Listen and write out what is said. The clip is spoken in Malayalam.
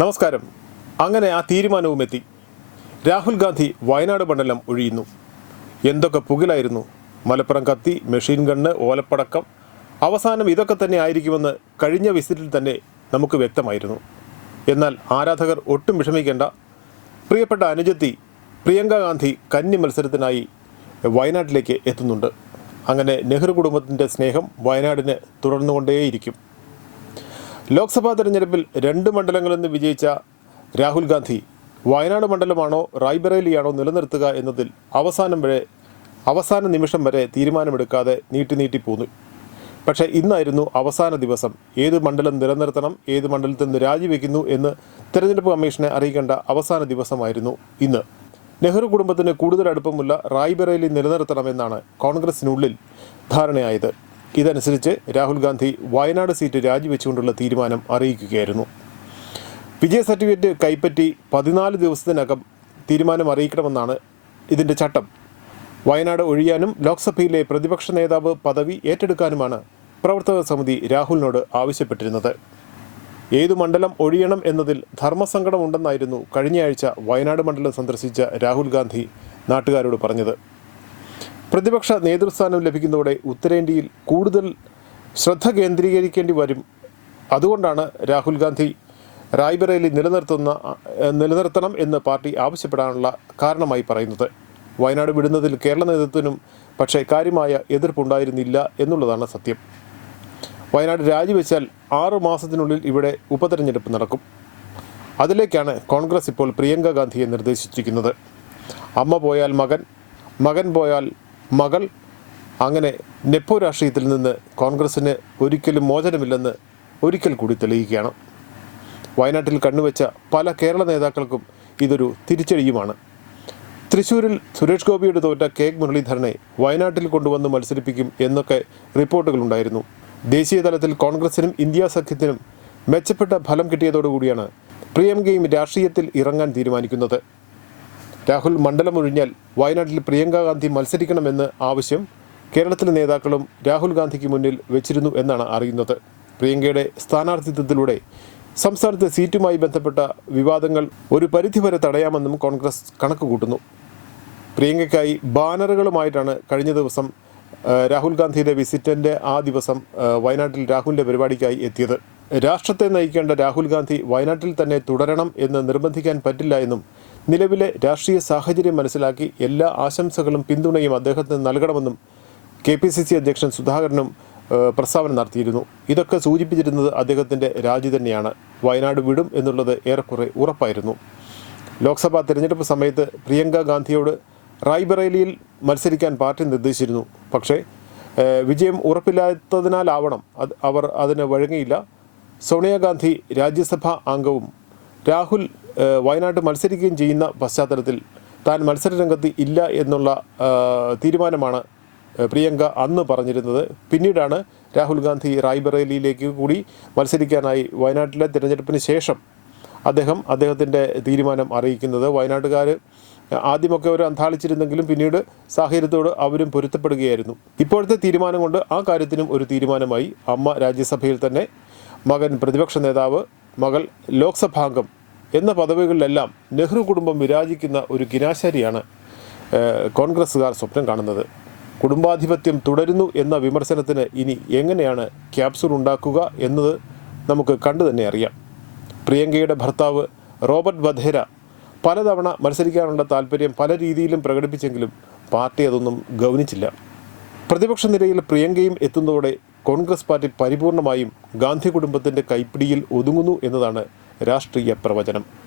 നമസ്കാരം. അങ്ങനെ ആ തീരുമാനവും എത്തി രാഹുൽ ഗാന്ധി വയനാട് മണ്ഡലം ഒഴിയുന്നു. എന്തൊക്കെ പുകിലായിരുന്നു? മലപ്പുറം കത്തി മെഷീൻ ഗണ്ണ് ഓലപ്പടക്കം. അവസാനം ഇതൊക്കെ തന്നെ ആയിരിക്കുമെന്ന് കഴിഞ്ഞ വിസിറ്റിൽ തന്നെ നമുക്ക് വ്യക്തമായിരുന്നു. എന്നാൽ ആരാധകർ ഒട്ടും വിഷമിക്കേണ്ട. പ്രിയപ്പെട്ട അനുജത്തി പ്രിയങ്ക ഗാന്ധി കന്നി മത്സരത്തിനായി വയനാട്ടിലേക്ക് എത്തുന്നുണ്ട്. അങ്ങനെ നെഹ്റു കുടുംബത്തിന്റെ സ്നേഹം വയനാടിന് തുടർന്നുകൊണ്ടേയിരിക്കും. ലോക്സഭാ തെരഞ്ഞെടുപ്പിൽ രണ്ട് മണ്ഡലങ്ങളിൽ നിന്ന് വിജയിച്ച രാഹുൽ ഗാന്ധി വയനാട് മണ്ഡലമാണോ റായ്ബറേലിയാണോ നിലനിർത്തുക എന്നതിൽ അവസാനം വരെ അവസാന നിമിഷം വരെ തീരുമാനമെടുക്കാതെ നീട്ടി നീട്ടി പോന്നു. പക്ഷേ ഇന്നായിരുന്നു അവസാന ദിവസം. ഏത് മണ്ഡലം നിലനിർത്തണം ഏത് മണ്ഡലത്തിൽ നിന്ന് രാജിവെക്കുന്നു എന്ന് തെരഞ്ഞെടുപ്പ് കമ്മീഷനെ അറിയിക്കേണ്ട അവസാന ദിവസമായിരുന്നു ഇന്ന്. നെഹ്റു കുടുംബത്തിന് കൂടുതൽ അടുപ്പമുള്ള റായ്ബറേലി നിലനിർത്തണമെന്നാണ് കോൺഗ്രസിനുള്ളിൽ ധാരണയായത്. ഇതനുസരിച്ച് രാഹുൽ ഗാന്ധി വയനാട് സീറ്റ് രാജിവെച്ചുകൊണ്ടുള്ള തീരുമാനം അറിയിക്കുകയായിരുന്നു. വിജയ സർട്ടിഫിക്കറ്റ് കൈപ്പറ്റി പതിനാല് ദിവസത്തിനകം തീരുമാനം അറിയിക്കണമെന്നാണ് ഇതിന്റെ ചട്ടം. വയനാട് ഒഴിയാനും ലോക്സഭയിലെ പ്രതിപക്ഷ നേതാവ് പദവി ഏറ്റെടുക്കാനുമാണ് പ്രവർത്തക സമിതി രാഹുലിനോട് ആവശ്യപ്പെട്ടിരുന്നത്. ഏതു മണ്ഡലം ഒഴിയണം എന്നതിൽ ധർമ്മസങ്കടമുണ്ടെന്നായിരുന്നു കഴിഞ്ഞയാഴ്ച വയനാട് മണ്ഡലം സന്ദർശിച്ച രാഹുൽ ഗാന്ധി നാട്ടുകാരോട് പറഞ്ഞത്. പ്രതിപക്ഷ നേതൃസ്ഥാനം ലഭിക്കുന്നതോടെ ഉത്തരേന്ത്യയിൽ കൂടുതൽ ശ്രദ്ധ കേന്ദ്രീകരിക്കേണ്ടി വരും. അതുകൊണ്ടാണ് രാഹുൽ ഗാന്ധി റായ്ബറേലി നിലനിർത്തുന്ന നിലനിർത്തണം എന്ന് പാർട്ടി ആവശ്യപ്പെടാനുള്ള കാരണമായി പറയുന്നത്. വയനാട് വിടുന്നതിൽ കേരള നേതൃത്വത്തിനും പക്ഷേ കാര്യമായ എതിർപ്പുണ്ടായിരുന്നില്ല എന്നുള്ളതാണ് സത്യം. വയനാട് രാജിവെച്ചാൽ ആറു മാസത്തിനുള്ളിൽ ഇവിടെ ഉപതെരഞ്ഞെടുപ്പ് നടക്കും. അതിലേക്കാണ് കോൺഗ്രസ് ഇപ്പോൾ പ്രിയങ്ക ഗാന്ധിയെ നിർദ്ദേശിച്ചിരിക്കുന്നത്. അമ്മ പോയാൽ മകൻ മകൻ പോയാൽ മകൾ അങ്ങനെ നെപ്പോ രാഷ്ട്രീയത്തിൽ നിന്ന് കോൺഗ്രസിന് ഒരിക്കലും മോചനമില്ലെന്ന് ഒരിക്കൽ കൂടി തെളിയിക്കുകയാണ്. വയനാട്ടിൽ കണ്ണുവെച്ച പല കേരള നേതാക്കൾക്കും ഇതൊരു തിരിച്ചടിയുമാണ്. തൃശൂരിൽ സുരേഷ് ഗോപിയുടെ തോറ്റ കെ മുരളീധരനെ വയനാട്ടിൽ കൊണ്ടുവന്ന് മത്സരിപ്പിക്കും എന്നൊക്കെ റിപ്പോർട്ടുകളുണ്ടായിരുന്നു. ദേശീയ തലത്തിൽ കോൺഗ്രസിനും ഇന്ത്യ സഖ്യത്തിനും മെച്ചപ്പെട്ട ഫലം കിട്ടിയതോടുകൂടിയാണ് പ്രിയങ്കയും രാഷ്ട്രീയത്തിൽ ഇറങ്ങാൻ തീരുമാനിക്കുന്നത്. രാഹുൽ മണ്ഡലം ഒഴിഞ്ഞാൽ വയനാട്ടിൽ പ്രിയങ്ക ഗാന്ധി മത്സരിക്കണമെന്ന് ആവശ്യം കേരളത്തിലെ നേതാക്കളും രാഹുൽ ഗാന്ധിക്ക് മുന്നിൽ വെച്ചിരുന്നു എന്നാണ് അറിയുന്നത്. പ്രിയങ്കയുടെ സ്ഥാനാർത്ഥിത്വത്തിലൂടെ സംസ്ഥാനത്തെ സീറ്റുമായി ബന്ധപ്പെട്ട വിവാദങ്ങൾ ഒരു പരിധിവരെ തടയാമെന്നും കോൺഗ്രസ് കണക്കുകൂട്ടുന്നു. പ്രിയങ്കയ്ക്കായി ബാനറുകളുമായിട്ടാണ് കഴിഞ്ഞ ദിവസം രാഹുൽ ഗാന്ധിയുടെ വിസിറ്റിന്റെ ആ ദിവസം വയനാട്ടിൽ രാഹുലിന്റെ പരിപാടിക്കായി എത്തിയത്. രാഷ്ട്രത്തെ നയിക്കേണ്ട രാഹുൽ ഗാന്ധി വയനാട്ടിൽ തന്നെ തുടരണം എന്ന് നിർബന്ധിക്കാൻ പറ്റില്ല എന്നും നിലവിലെ രാഷ്ട്രീയ സാഹചര്യം മനസ്സിലാക്കി എല്ലാ ആശംസകളും പിന്തുണയും അദ്ദേഹത്തിന് നൽകണമെന്നും കെ പി സി സി അധ്യക്ഷൻ സുധാകരനും പ്രസ്താവന നടത്തിയിരുന്നു. ഇതൊക്കെ സൂചിപ്പിച്ചിരുന്നത് അദ്ദേഹത്തിന്റെ രാജി തന്നെയാണ്. വയനാട് വിടും എന്നുള്ളത് ഏറെക്കുറെ ഉറപ്പായിരുന്നു. ലോക്സഭാ തിരഞ്ഞെടുപ്പ് സമയത്ത് പ്രിയങ്ക ഗാന്ധിയോട് റായ്ബറേലിയിൽ മത്സരിക്കാൻ പാർട്ടി നിർദ്ദേശിച്ചിരുന്നു. പക്ഷേ വിജയം ഉറപ്പില്ലാത്തതിനാലാവണം അത് അവർ അതിന് വഴങ്ങിയില്ല. സോണിയാഗാന്ധി രാജ്യസഭാ അംഗവും രാഹുൽ വയനാട്ട് മത്സരിക്കുകയും ചെയ്യുന്ന പശ്ചാത്തലത്തിൽ താൻ മത്സരരംഗത്ത് ഇല്ല എന്നുള്ള തീരുമാനമാണ് പ്രിയങ്ക അന്ന് പറഞ്ഞിരുന്നത്. പിന്നീടാണ് രാഹുൽ ഗാന്ധി റായ്ബറേലിയിലേക്ക് കൂടി മത്സരിക്കാനായി വയനാട്ടിലെ തിരഞ്ഞെടുപ്പിന് ശേഷം അദ്ദേഹം അദ്ദേഹത്തിന്റെ തീരുമാനം അറിയിക്കുന്നത്. വയനാട്ടുകാർ ആദ്യമൊക്കെ അവർ അന്താളിച്ചിരുന്നെങ്കിലും പിന്നീട് സാഹചര്യത്തോട് അവരും പൊരുത്തപ്പെടുകയായിരുന്നു. ഇപ്പോഴത്തെ തീരുമാനം കൊണ്ട് ആ കാര്യത്തിനും ഒരു തീരുമാനമായി. അമ്മ രാജ്യസഭയിൽ തന്നെ മകൻ പ്രതിപക്ഷ നേതാവ് മകൾ ലോക്സഭാംഗം എന്ന പദവികളിലെല്ലാം നെഹ്റു കുടുംബം വിരാജിക്കുന്ന ഒരു ഗിനാശാരിയാണ് കോൺഗ്രസ്സുകാർ സ്വപ്നം കാണുന്നത്. കുടുംബാധിപത്യം തുടരുന്നു എന്ന വിമർശനത്തിന് ഇനി എങ്ങനെയാണ് ക്യാപ്സൂൾ ഉണ്ടാക്കുക എന്നത് നമുക്ക് കണ്ടു തന്നെ അറിയാം. പ്രിയങ്കയുടെ ഭർത്താവ് റോബർട്ട് വധേര പലതവണ മത്സരിക്കാനുള്ള താല്പര്യം പല രീതിയിലും പ്രകടിപ്പിച്ചെങ്കിലും പാർട്ടി അതൊന്നും ഗൗനിച്ചില്ല. പ്രതിപക്ഷ നിരയിൽ പ്രിയങ്കയും എത്തുന്നതോടെ കോൺഗ്രസ് പാർട്ടി പരിപൂർണമായും ഗാന്ധി കുടുംബത്തിന്റെ കൈപ്പിടിയിൽ ഒതുങ്ങുന്നു എന്നതാണ് രാഷ്ട്രീയ പ്രവചനം.